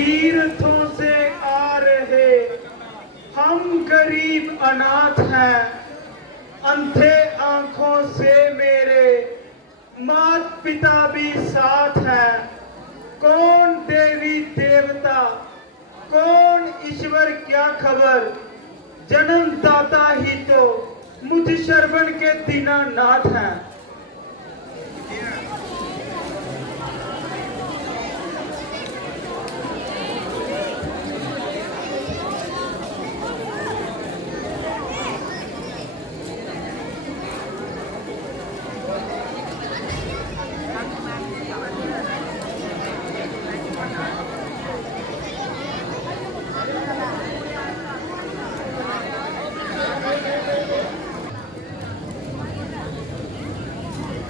तीर्थों से आ रहे हम गरीब अनाथ हैं, अंधे आंखों से मेरे मात पिता भी साथ हैं। कौन देवी देवता, कौन ईश्वर, क्या खबर, जन्मदाता ही तो मुझ श्रवण के दीनानाथ हैं।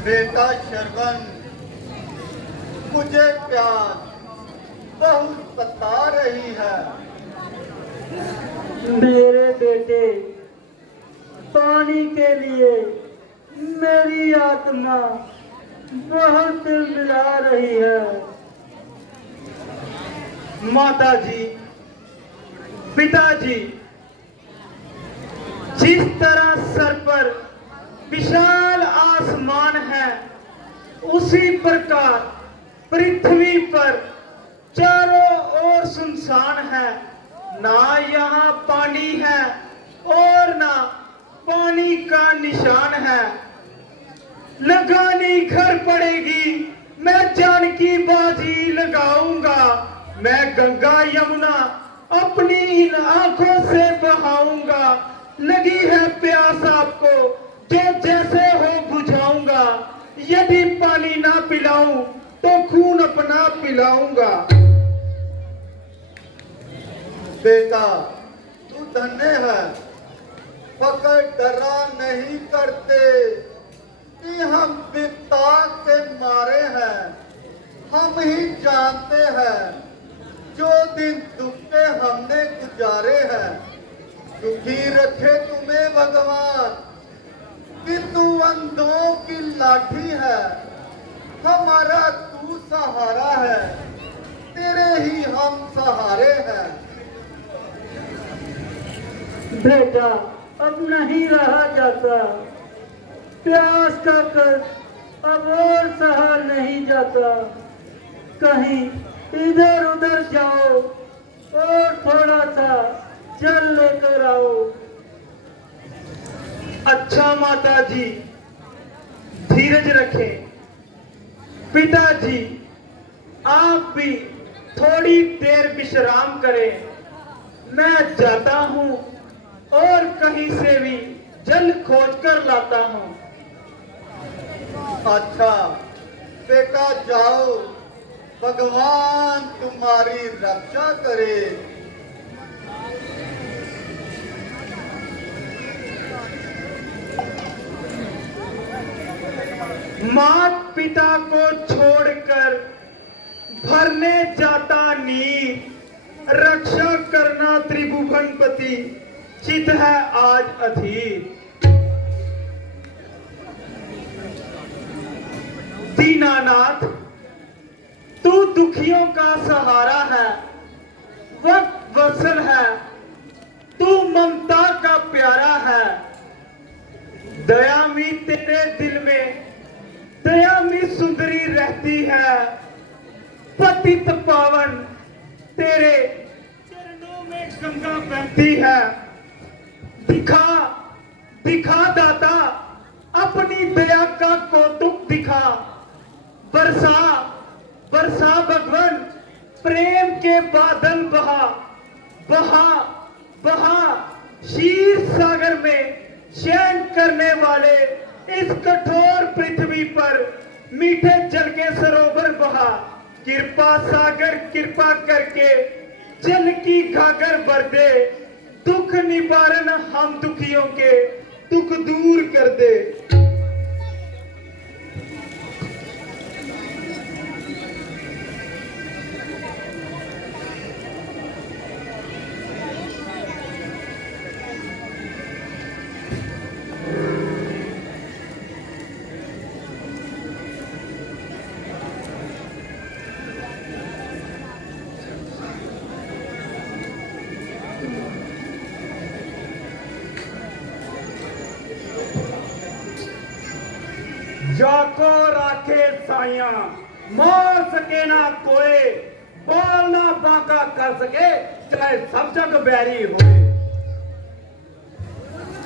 बेटा श्रवण, मुझे प्यास बहुत सता रही है। मेरे बेटे, पानी के लिए मेरी आत्मा बहुत मिला रही है। माताजी, पिताजी, जिस तरह सर पर विशाल आसमान है, उसी प्रकार पृथ्वी पर चारों ओर सुनसान है। ना यहाँ पानी है और ना पानी का निशान है। लगानी घर पड़ेगी, मैं जान की बाजी लगाऊंगा। मैं गंगा यमुना अपनी इन आंखों से बहाऊंगा। लगी है प्यास आपको, जो जैसे हो बुझाऊंगा। यदि पानी ना पिलाऊं तो खून अपना पिलाऊंगा। बेटा, तू धन्य है, पकड़ डरा नहीं करते कि हम विपदा के मारे हैं। हम ही जानते हैं जो दिन दुख के हमने गुजारे हैं। दुखी रखे तुम्हें भगवान कि तू अंधों की लाठी है। हमारा तू सहारा है, तेरे ही हम सहारे हैं। बेटा, अब नहीं रहा जाता। प्यास का कष्ट अब और सहा नहीं जाता। कहीं इधर उधर जाओ और थोड़ा सा जल लेकर आओ। अच्छा माताजी, धीरज रखें। पिताजी, आप भी थोड़ी देर विश्राम करें। मैं जाता हूँ और कहीं से भी जल खोज कर लाता हूँ। अच्छा बेटा, जाओ, भगवान तुम्हारी रक्षा करे। मात पिता को छोड़कर भरने जाता नीर। रक्षा करना त्रिभुवनपति चित है आज अधीर। दीनानाथ, तू दुखियों का सहारा है, वक्त वत्सल है, तू ममता का प्यारा है। दया भी तेरे दिल में दया भी सुंदरी रहती है। पतित पावन तेरे चरणों में गंगा बहती है। दिखा दिखा दाता, अपनी दया का कौतुक दिखा। बरसा बरसा भगवान, प्रेम के बादल बहा बहा बहा। क्षीर सागर में शयन करने वाले इस कठोर पृथ्वी पर मीठे जल के सरोवर बहा। कृपा सागर कृपा करके जल की घाघर भर दे। दुख निवारण हम दुखियों के दुख दूर कर दे। जाको राखे साइया, मार सके ना कोई, बाल ना बांका कर सके, चाहे सब जग बैरी हो।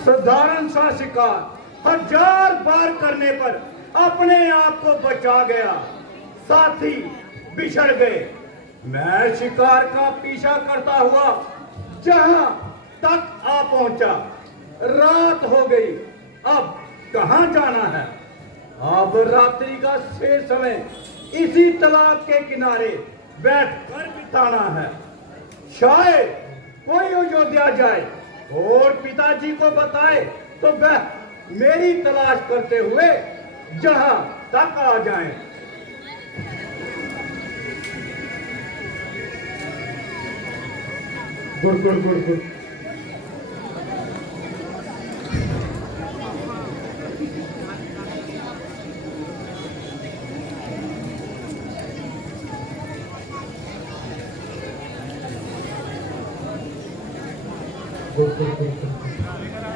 साधारण सा शिकार 1000 बार करने पर अपने आप को बचा गया, साथी बिछड़ गए। मैं शिकार का पीछा करता हुआ जहां तक आ पहुंचा, रात हो गई। अब कहां जाना है? अब रात्रि का शेष समय इसी तालाब के किनारे बैठकर बिताना है। शायद कोई अयोध्या जाए और पिताजी को बताए तो वह मेरी तलाश करते हुए जहां तक आ जाएं। Good good good good.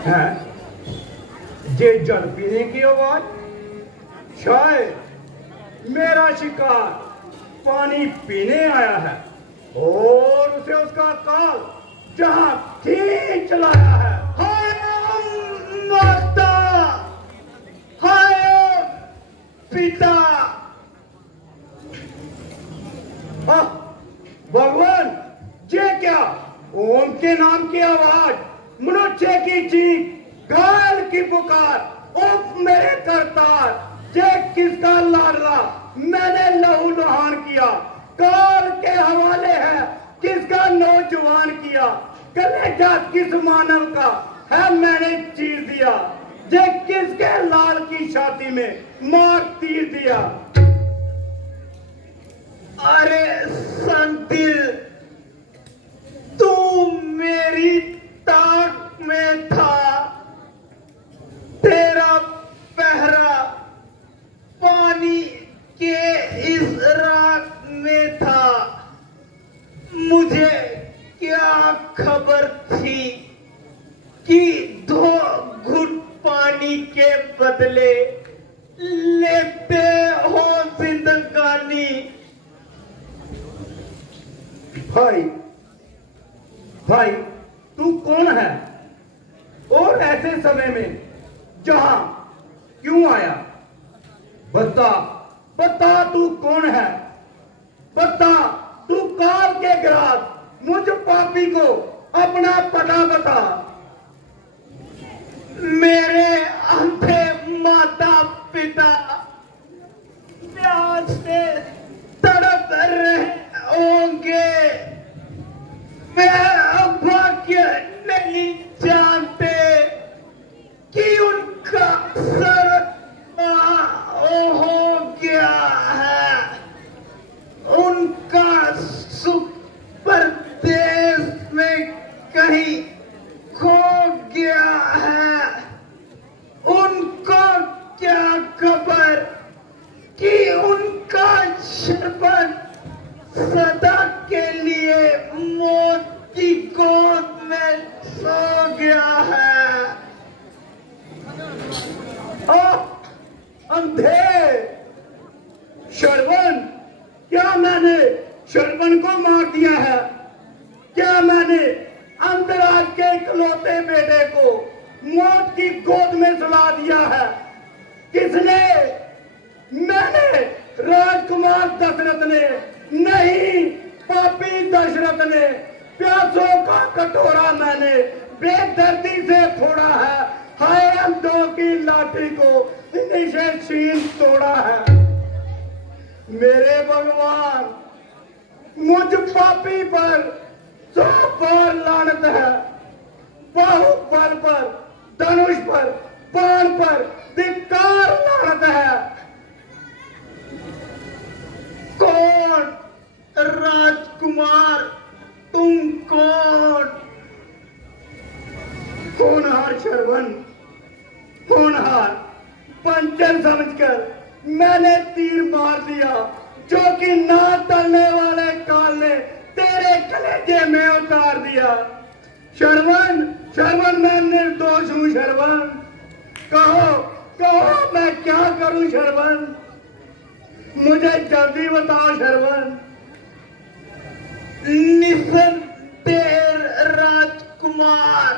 है ये जल पीने की आवाज? शायद मेरा शिकार पानी पीने आया है और उसे उसका काल जहां खींच लाया है। हाय माता, हाय पिता। भगवान, ये क्या? ओम के नाम की आवाज, मनुष्य की चीख, घायल की पुकार, उफ मेरे करतार। ये किसका लाडला मैंने लहू लुहान किया? काल के हवाले है किसका नौजवान किया? कलेजा किस मानव का है मैंने चीर दिया? ये किसके लाल की छाती में मार तीर दिया? अरे संदिल, तू मेरी ताक में था, तेरा पहरा पानी के इस रात में था। मुझे क्या खबर थी कि 2 घुट पानी के बदले लेते हो जिंदगानी। भाई भाई, तू कौन है और ऐसे समय में जहां क्यों आया? बता बता, तू कौन है? बता, तू काल के गिराज मुझ पापी को अपना पता बता। मेरे अंधे माता पिता प्यास से तड़प रहे होंगे। वे भाग्य नहीं जानते कि उनका सर हो गया है, उनका सुख परदेश में कहीं खो गया है। उनको क्या खबर कि उनका शरबत सदा के लिए मौत की गोद में सो गया है। अंधे श्रवण, क्या मैंने श्रवण को मार दिया है? क्या मैंने अंतराज के इकलौते बेटे को मौत की गोद में सुला दिया है? किसने? मैंने, राजकुमार दशरथ ने नहीं, पापी दशरथ ने। प्यासों का कटोरा मैंने बेदर्दी से फोड़ा है। हाय अंधों की लाठी को निषेध छीन तोड़ा है। मेरे भगवान, मुझ पापी पर 100 बार लानत है। बाहुबल पर, धनुष पर, बाण पर धिक्कार लानत है। कौन राजकुमार, तुम कौन? होनहार श्रवण, होनहार। पंचर समझकर मैंने तीर मार दिया, जो कि ना तलने वाले काल ने तेरे कलेजे में उतार दिया। श्रवण, श्रवण, मैं निर्दोष हूं। श्रवण, कहो कहो, मैं क्या करूं? करूं शरवण? मुझे जल्दी बताओ शरवण। निसंदेह राजकुमार,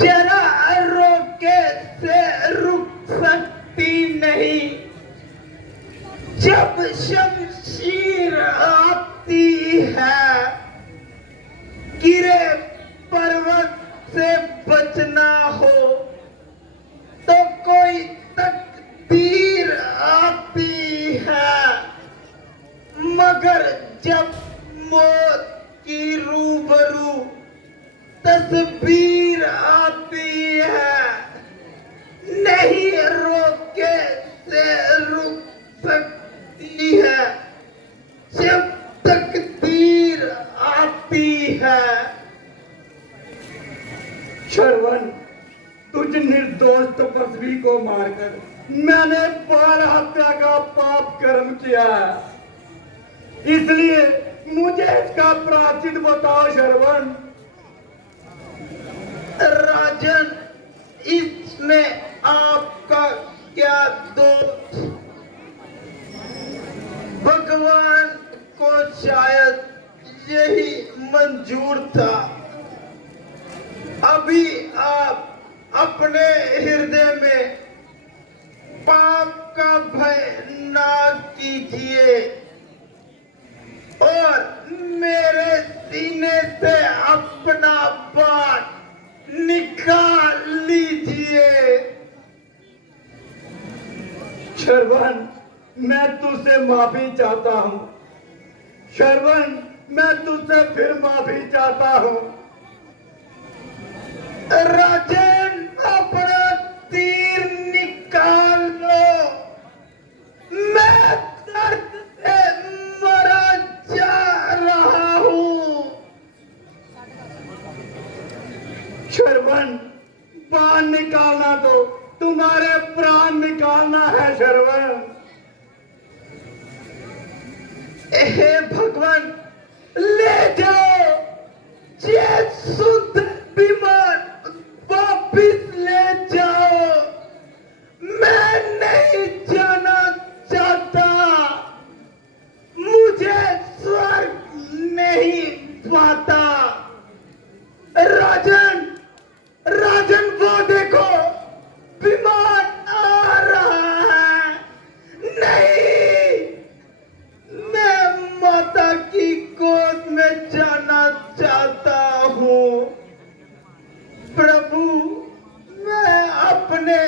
जरा रोके से रुक सकती नहीं। जब शमशीर आती है, गिरे पर्वत से बचना हो तो कोई तकदीर आती है, मगर जब मौत की रूबरू तस्वीर आती है, नहीं रोके से रुक सकती है। जब तकदीर आती है। शरवण, तुझ निर्दोष तपस्वी को मारकर मैंने बाल हत्या का पाप कर्म किया है, इसलिए मुझे इसका प्रायश्चित बताओ शरवण। राजन, इसमें आपका क्या दोष? भगवान को शायद यही मंजूर था। अभी आप अपने हृदय में पाप का भय ना कीजिए और मेरे सीने से अपना बाण निकाल लीजिए। शरवण, मैं तुझसे माफी चाहता हूँ। शरवण, मैं तुझसे फिर माफी चाहता हूँ। राजन, अपना तीर निकाल लो। मैं दर्द से मरा जा रहा हूँ। शरवण, बाण निकालना तो तुम्हारे प्राण निकालना है शरवण। हे भगवान, ले जाओ ये शुद्ध विमान, वापिस ले जाओ। मैं नहीं जाना चाहता। मुझे स्वर्ग नहीं पाता। राजन, राजन, वो देखो, विमान आ रहा है। नहीं, मैं माता की गोद में जाना चाहता हूँ। प्रभु, मैं अपने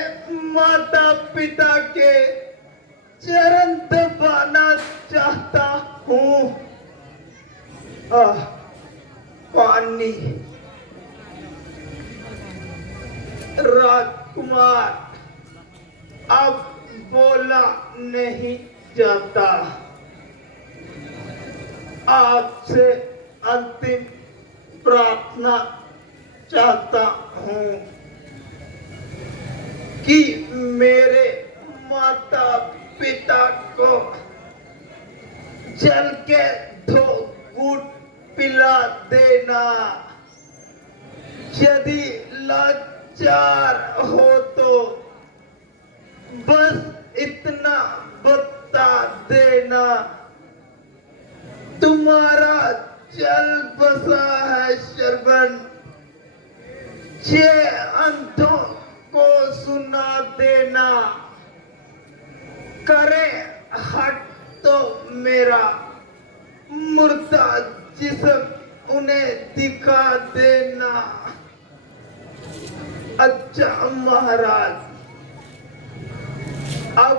माता पिता के चरण दबाना चाहता हूँ। पानी। राजकुमार, अब बोला नहीं जाता। आपसे अंतिम प्रार्थना चाहता हूँ कि मेरे माता पिता को जल के 2 घूंट पिला देना। यदि लाचार हो तो बस इतना बता देना। तुम्हारा चल बसा है शरवण। ये अंधों को सुना देना। करे हट तो मेरा मुर्दा जिस्म उन्हें दिखा देना। अच्छा महाराज, अब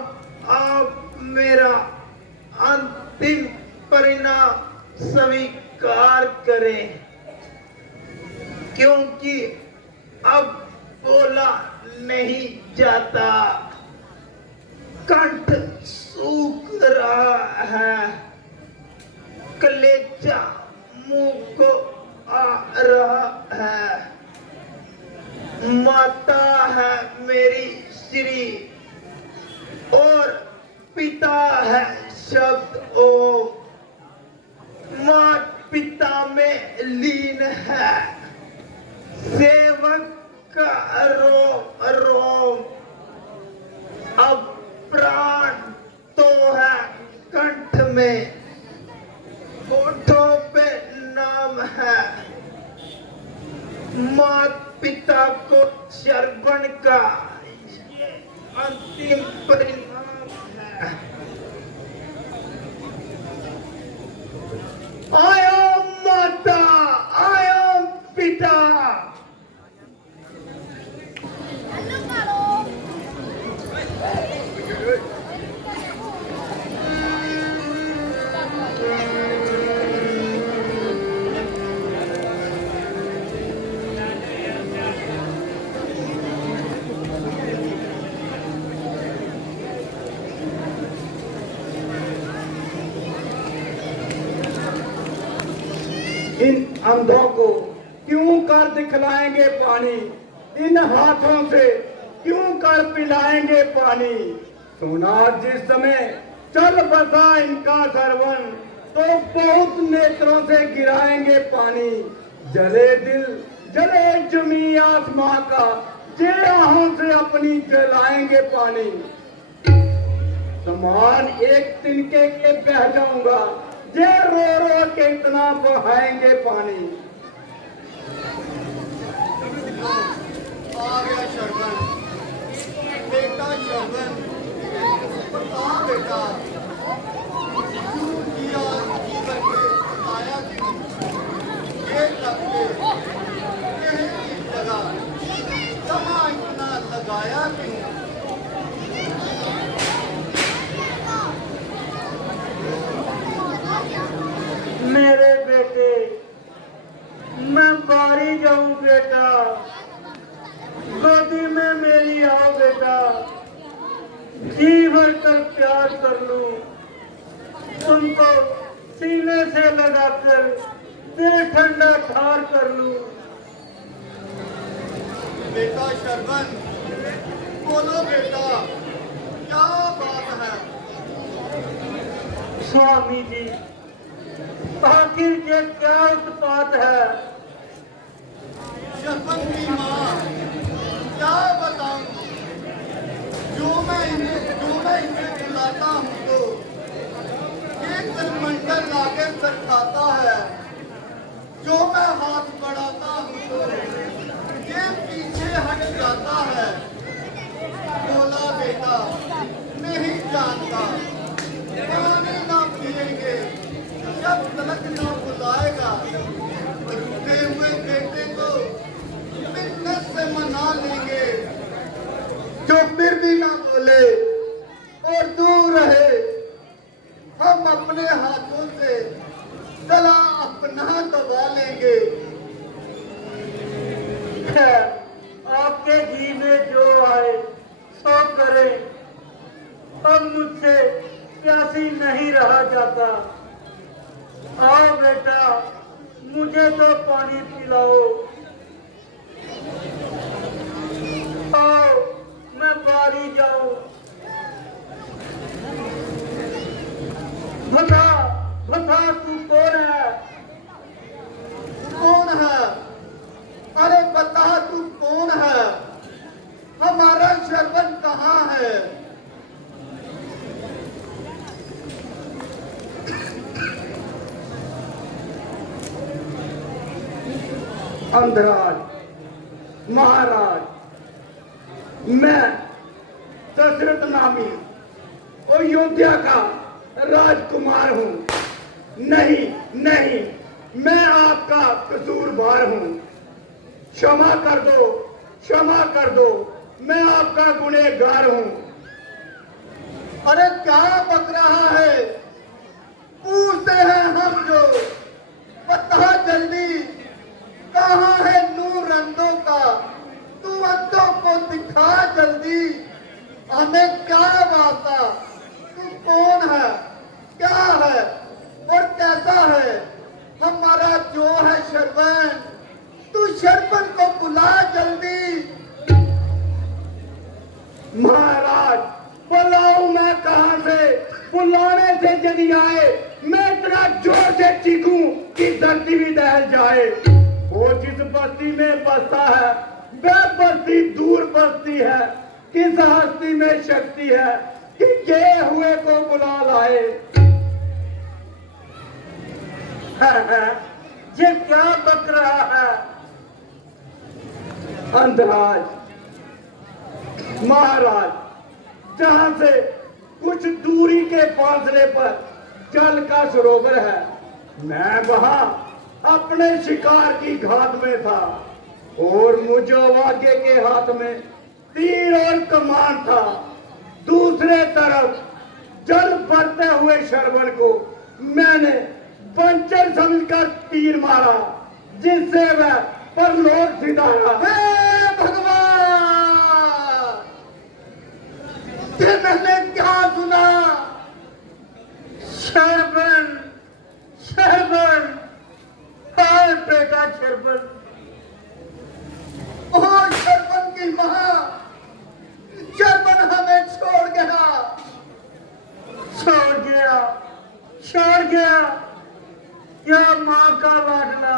आप मेरा अंतिम परिणाम स्वीकार करें, क्योंकि अब बोला नहीं जाता। कंठ सूख रहा है, कलेजा मुंह को आ रहा है। माता है मेरी श्री और पिता है शब्द ओम। मात पिता में लीन है, सेवक का रोम रोम। अंतिम परिणाम है। आया माता, आया पिता। इन अंधों को क्यों कर दिखलाएंगे पानी, इन हाथों से क्यों कर पिलाएंगे पानी। सोना जिस समय चल बसा इनका सरवन, तो बहुत नेत्रों से गिराएंगे पानी। जले दिल जले जमी आसमां का, जे आहों से अपनी जलाएंगे पानी। समान एक तिनके के बह जाऊंगा, जे रो रो के इतना बहाएंगे पानी। आ गया शर्मन, बेटा शर्मन, बता बेटा, क्यों किया जीवन में आया क्यों? ये लगते यही की जगह कहाँ इतना लगाया क्यों? मेरे बेटे, मैं बारी जाऊं बेटा, गोदी में मेरी आओ बेटा, जी भर कर प्यार कर लूं, तुमको सीने से लगाकर दिल ठंडा ठार कर लूं। बेटा शर्मन, बोलो बेटा, क्या बात है? स्वामी जी, आखिर ये क्या उत्पात है? शर्मन की माँ, क्या बताऊं? जो मैं इन्हें बुलाता हूँ तो ये कलमंडल लाके सरखाता है। जो मैं हाथ बढ़ाता हूँ तो ये पीछे हट जाता है। बोला बेटा, नहीं जानता, पानी ना पिएंगे जब तलक ना बुलाएगा। रूठे हुए बेटे को मिन्नत से मना लेंगे, जो फिर भी ना बोले और दूर रहे। हम अपने हाथों से गला अपना दबा लेंगे। खैर, आपके जी में जो आए सो करें। अब मुझसे प्यासी नहीं रहा जाता। आओ बेटा, मुझे तो पानी पिलाओ। आओ, मैं बारी जाऊं। बता बता, तू कौन है? कौन है? अरे बता, तू कौन है? हमारा शरबत कहाँ है? अंधराज, महाराज, मैं दशरथ नामी अयोध्या का राजकुमार हूँ। नहीं नहीं, मैं आपका कसूरवार हूँ। क्षमा कर दो, क्षमा कर दो, मैं आपका गुनहगार हूँ। अरे क्या बक रहा है? पूछते हैं हम जो, बता जल्दी, कहाँ है नूर अंधों का? तू अंधों को दिखा जल्दी, हमें क्या वास्ता? तू कौन है, क्या है और कैसा है? हमारा जो है शरबन, तू शरबन को बुला जल्दी। महाराज, बुलाऊं मैं कहां से? बुलाने से यदि आए, मैं इतना जोर से चीखूं कि धरती भी दहल जाए। वो जिस बस्ती में बसता है, वह बस्ती दूर बसती है। किस हस्ती में शक्ति है कि ये हुए को बुला लाए। ये क्या बक रहा है? अंधराज, महाराज, जहां से कुछ दूरी के फासले पर जल का सरोवर है। मैं वहां अपने शिकार की घात में था और मुझे के हाथ में तीर और कमान था। दूसरे तरफ जल भरते हुए शरवण को मैंने पंचर समझकर तीर मारा, जिससे वह परलोक सिधारा। हे भगवान, ये मैंने क्या सुना? शरबन, शरबन, हाय बेटा शरबन। ओ शरबन की मां, शरबन हमें छोड़ गया। छोड़ गया, छोड़ गया। क्या माँ का लाडला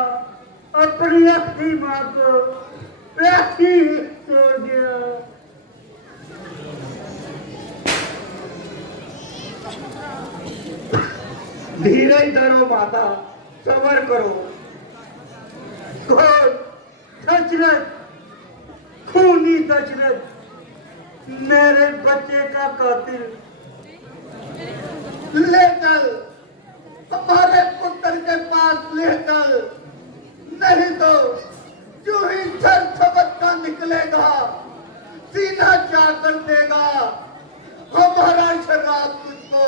अपनी अपनी माँ को वैसे ही छोड़ गया। धीरे धरो माता, सबर करो। कौन? दशरथ, खूनी दशरथ, मेरे बच्चे का कातिल। ले चल, हमारे पुत्र के पास ले चल, नहीं तो जो ही छल छबक्का निकलेगा, सीना चाकर देगा। हमारा शराब तुझको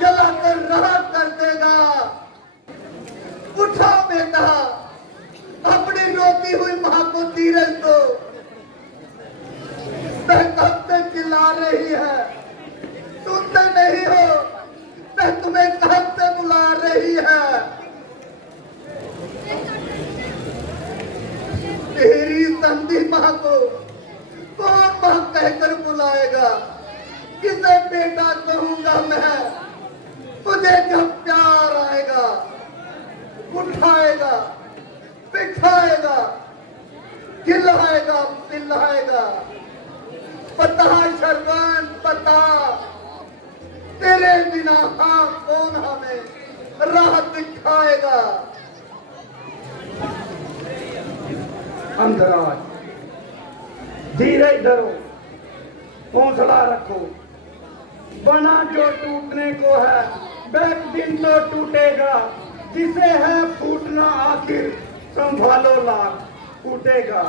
जलाकर रहा कर देगा। उठा बेटा, अपनी रोती हुई मां को धीरज दो। वह कब से चिल्ला रही है, सुनते नहीं हो? वह तुम्हें कब से बुला रही है। तेरी संधि मां को कौन मां कहकर बुलाएगा? किसे बेटा कहूंगा मैं? मुझे जब प्यार आएगा, उठाएगा, बिठाएगा, खिलाएगा, पिलाएगा। पता शरबन, पता तेरे बिना हाँ कौन हमें राह दिखाएगा? अंधराज, धीरे धरो, हौसला रखो। बना जो टूटने को है वह दिन तो टूटेगा, जिसे है फूटना आखिर संभालो लाख टूटेगा।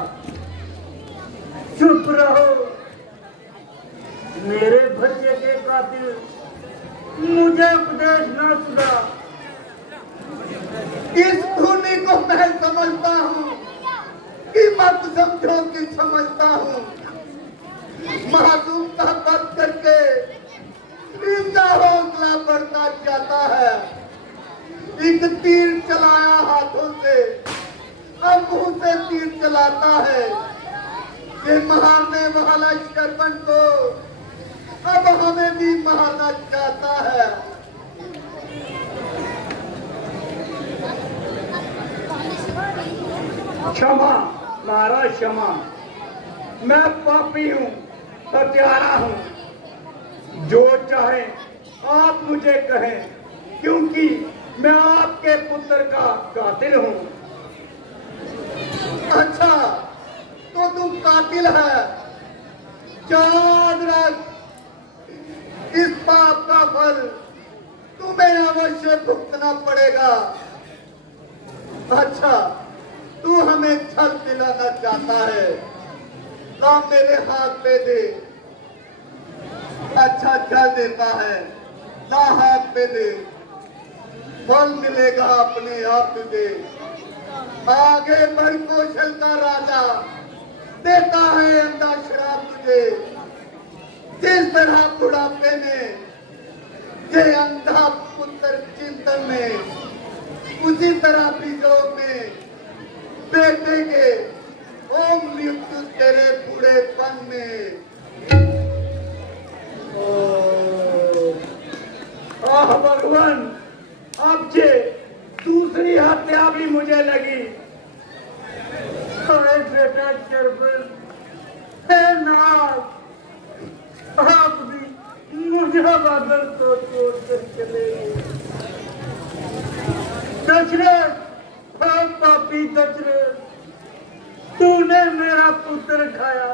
चुप रहो, मेरे बच्चे के कातिल, मुझे उपदेश न सुना। इस धुनी को मैं समझता हूँ कि मत समझो कि समझता हूँ। मासूम का वध करके इनका हौसला बढ़ता जाता है। एक तीर चलाया हाथों से, अब मुंह से तीर चलाता है। ये मारने वाला शरबन को अब हमें भी मारना चाहता है। क्षमा नारा क्षमा, मैं पापी हूँ, हत्यारा हूँ। जो चाहे आप मुझे कहें, क्योंकि मैं आपके पुत्र का कातिल हूँ। अच्छा, तो तू कातिल है। याद रख, इस पाप का फल तुम्हें अवश्य भुगतना पड़ेगा। अच्छा, तू हमें छल दिलाना चाहता है, ला मेरे हाथ पे दे। अच्छा छल देता है, ला हाथ पे दे, फल मिलेगा अपने आप तुझे। आगे बढ़ कौशल का राजा देता है अंधा शराब तुझे। जिस तरह बुढ़ापे में ये अंधा पुत्र चिंतन में, उसी तरह बीजों में बेटे के ओम मृत्यु तेरे बूढ़ेपन में। आह भगवान, अब जे दूसरी हत्या भी मुझे लगी। हाय बेटा शरबन, हे नाथ, आप भी मुझे बादल को छोड़ कर चले गए। दशरथ, हाँ पापी दशरथ, तूने मेरा पुत्र खाया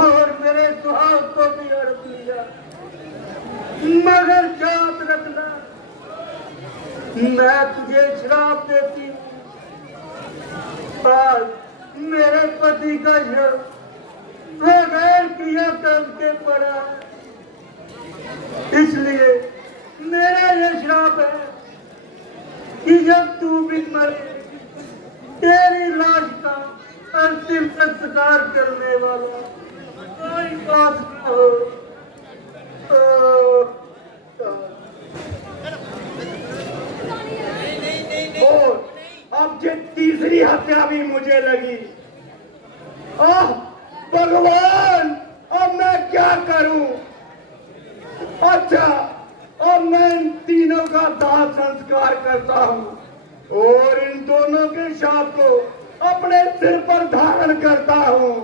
और मेरे सुहाग को मगर याद रखना, मैं तुझे श्राप देती हूँ। आज मेरे पति का शव बगैर क्रिया कर्म के पड़ा है, इसलिए मेरा ये श्राप है कि जब तू भी मरे, तेरी लाश का अंतिम संस्कार करने वाला कोई पास न हो। और अब ये तीसरी हत्या भी मुझे लगी। आह भगवान, अब मैं क्या करूं? अच्छा, अब मैं इन तीनों का दाह संस्कार करता हूं और इन दोनों के शव को अपने सिर पर धारण करता हूं।